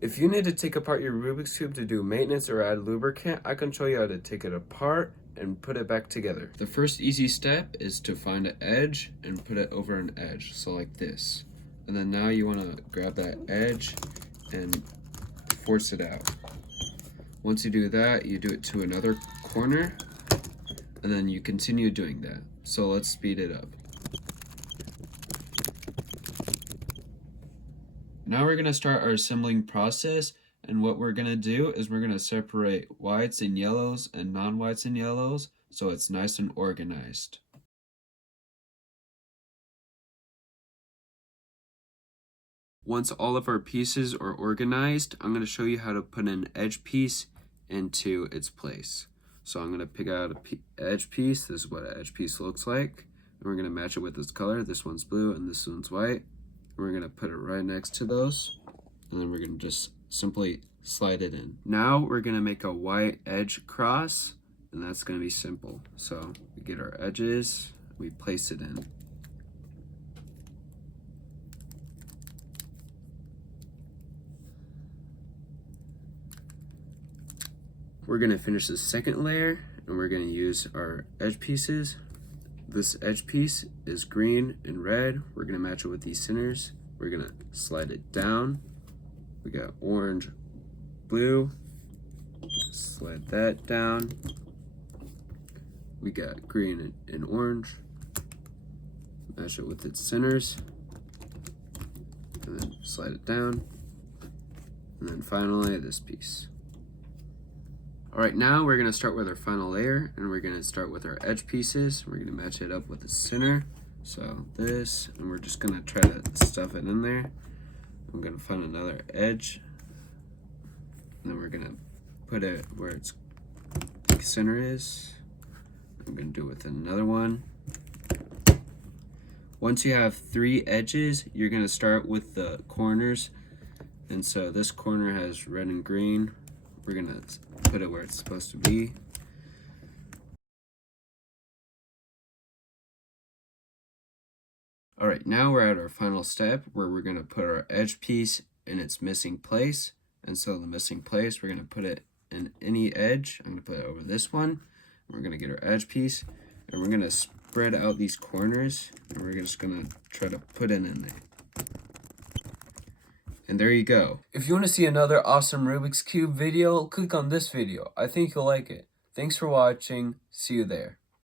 If you need to take apart your Rubik's Cube to do maintenance or add lubricant, I can show you how to take it apart and put it back together. The first easy step is to find an edge and put it over an edge, so like this. And then now you want to grab that edge and force it out. Once you do that, you do it to another corner, and then you continue doing that. So let's speed it up. Now we're going to start our assembling process, and what we're going to do is we're going to separate whites and yellows and non-whites and yellows so it's nice and organized. Once all of our pieces are organized, I'm going to show you how to put an edge piece into its place. So I'm going to pick out an edge piece. This is what an edge piece looks like. And we're going to match it with this color. This one's blue and this one's white. We're going to put it right next to those, and then we're going to just simply slide it in. Now we're going to make a white edge cross, and that's going to be simple. So we get our edges, we place it in. We're going to finish the second layer, and we're going to use our edge pieces. This edge piece is green and red. We're going to match it with these centers. We're going to slide it down. We got orange, blue. Slide that down. We got green and orange. Match it with its centers. And then slide it down. And then finally this piece. Alright, now we're going to start with our final layer, and we're going to start with our edge pieces. We're going to match it up with the center. So this, and we're just going to try to stuff it in there. I'm going to find another edge, and then we're going to put it where its center is. I'm going to do it with another one. Once you have 3 edges, you're going to start with the corners. And so this corner has red and green. We're going to put it where it's supposed to be. Alright, now we're at our final step where we're going to put our edge piece in its missing place. And so the missing place, we're going to put it in any edge. I'm going to put it over this one. We're going to get our edge piece, and we're going to spread out these corners, and we're just going to try to put it in there. And there you go. If you want to see another awesome Rubik's Cube video, click on this video. I think you'll like it. Thanks for watching. See you there.